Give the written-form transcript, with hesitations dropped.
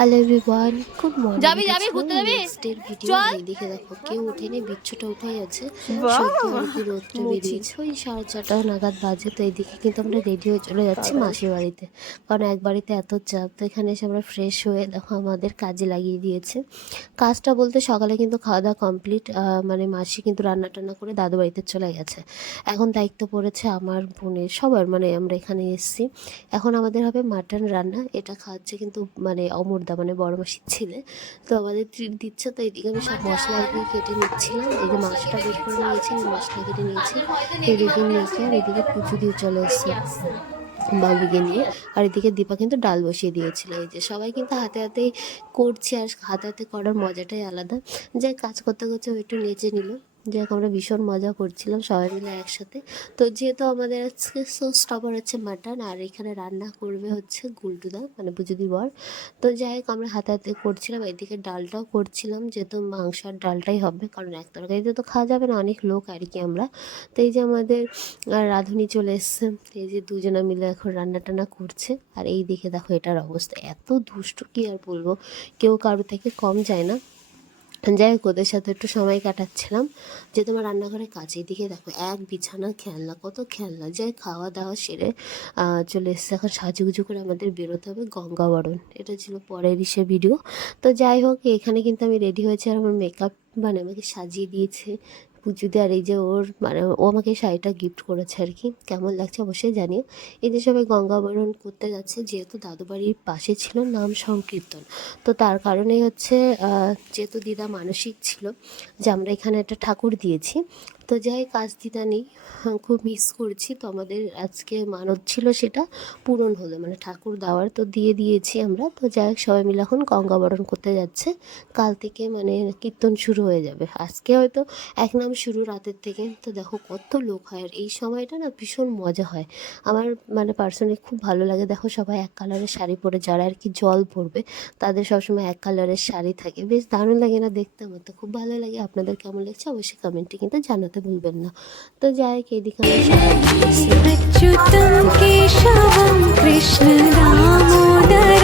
Hello everyone, good morning. যাবি ঘুরতে যাবি? নেক্সট ডের ভিডিও এইদিকে দেখো, কেউ ওঠেনি, বিচ্ছুটা উঠেই আছে। সত্যি আর কি রোদটা বেরিয়েছে, ওই 4:30 নাগাদ বাজে। তো এইদিকে কিন্তু আমরা রেডি হয়ে চলে যাচ্ছি মাসির বাড়িতে, কারণ এক বাড়িতে এত চাপ। তো এখানে এসে আমরা ফ্রেশ হয়ে দেখো আমাদের কাজে লাগিয়ে দিয়েছে। কাজটা বলতে সকালে কিন্তু খাওয়া দাওয়া কমপ্লিট, মানে মাসি কিন্তু রান্না টান্না করে দাদু বাড়িতে চলে গেছে। এখন দায়িত্ব পড়েছে আমার বোনের, সবার, মানে আমরা এখানে এসেছি। এখন আমাদের হবে মাটন রান্না। এটা খাওয়াচ্ছে কিন্তু মানে অমরদা, মানে বড় মাসির ছেলে। তো আমাদের ট্রিট দিচ্ছে। তো এদিকে আমি সব মশলা আর কি কেটে নিচ্ছিলাম। এই যে মাছটা বের করে নিয়েছি, মশলা কেটে নিয়েছি, এদিকে নিয়েছি। আর এদিকে পুজো দিয়ে চলে এসছে বাবুকে নিয়ে। আর এদিকে দীপা কিন্তু ডাল বসিয়ে দিয়েছিল। এই যে সবাই কিন্তু হাতে হাতেই করছি, আর হাতে হাতে করার মজাটাই আলাদা। যাই কাজ করতে করতে ও একটু নেচে নিল। যাই হোক, আমরা ভীষণ মজা করছিলাম সবাই মিলে একসাথে। তো যেহেতু আমাদের আজকে স্টপার হচ্ছে মাটন, আর এখানে রান্না করবে হচ্ছে গুলটুদা, মানে পুজোদি বর। তো যাই হোক, আমরা হাতে হাতে করছিলাম। এদিকে ডালটাও করছিলাম, যেহেতু মাংস আর ডালটাই হবে, কারণ এক তরকারিতে তো খাওয়া যাবে না, অনেক লোক আর কি আমরা। তো এই যে আমাদের রাঁধুনি চলে এসছে। এই যে দুজনে মিলে এখন রান্না টান্না করছে। আর এই দিকে দেখো এটার অবস্থা, এত দুষ্টু কি আর বলবো, কেউ কারো থেকে কম যায় না। যাই হোক, ওদের সাথে একটু সময় কাটাচ্ছিলাম, যে তোমার রান্নাঘরে কাজের দিকে দেখো এক বিছানা খেলনা, কত খেলনা। যাই খাওয়া দাওয়া সেরে চলে এসছে। এখন সাজুগুজু করে আমাদের বেরোতে হবে গঙ্গাবরণ, এটা ছিল পরের ভিডিও। তো যাই হোক, এখানে কিন্তু আমি রেডি হয়েছি, আর আমার মেকআপ মানে আমাকে সাজিয়ে দিয়েছে পুজোতে। আর এই যে ওর মানে ও আমাকে শাড়িটা গিফট করেছে আর কি, কেমন লাগছে অবশ্যই জানিও। এই যে সবাই গঙ্গাবরণ করতে যাচ্ছে, যেহেতু দাদু বাড়ির পাশে ছিল নাম সংকীর্তন। তো তার কারণেই হচ্ছে যেহেতু দিদা মানসিক ছিল যে আমরা এখানে একটা ঠাকুর দিয়েছি। তো যাই কাজ দিদা নেই, খুব মিস করছি। তো আমাদের আজকে মানত ছিল, সেটা পূরণ হলো, মানে ঠাকুর দেওয়ার, তো দিয়ে দিয়েছি আমরা। তো যাই হোক, সবাই মিলে এখন গঙ্গাবরণ করতে যাচ্ছে। কাল থেকে মানে কীর্তন শুরু হয়ে যাবে, আজকে হয়তো এক নাম শুরু রাতের থেকে। তো দেখো কত লোক হয়, আর এই সময়টা না ভীষণ মজা হয় আমার, মানে পার্সোনালি খুব ভালো লাগে। দেখো সবাই এক কালারের শাড়ি পরে, যারা আর কি জল পরবে তাদের সবসময় এক কালারের শাড়ি থাকে, বেশ দারুণ লাগে না দেখতে? আমার তো খুব ভালো লাগে। আপনাদের কেমন লাগছে অবশ্যই কমেন্টে কিন্তু জানাতে ভুলবেন না। তো যাই হোক, এইদিকে আমি अच्युतं केशवं कृष्ण दामोदर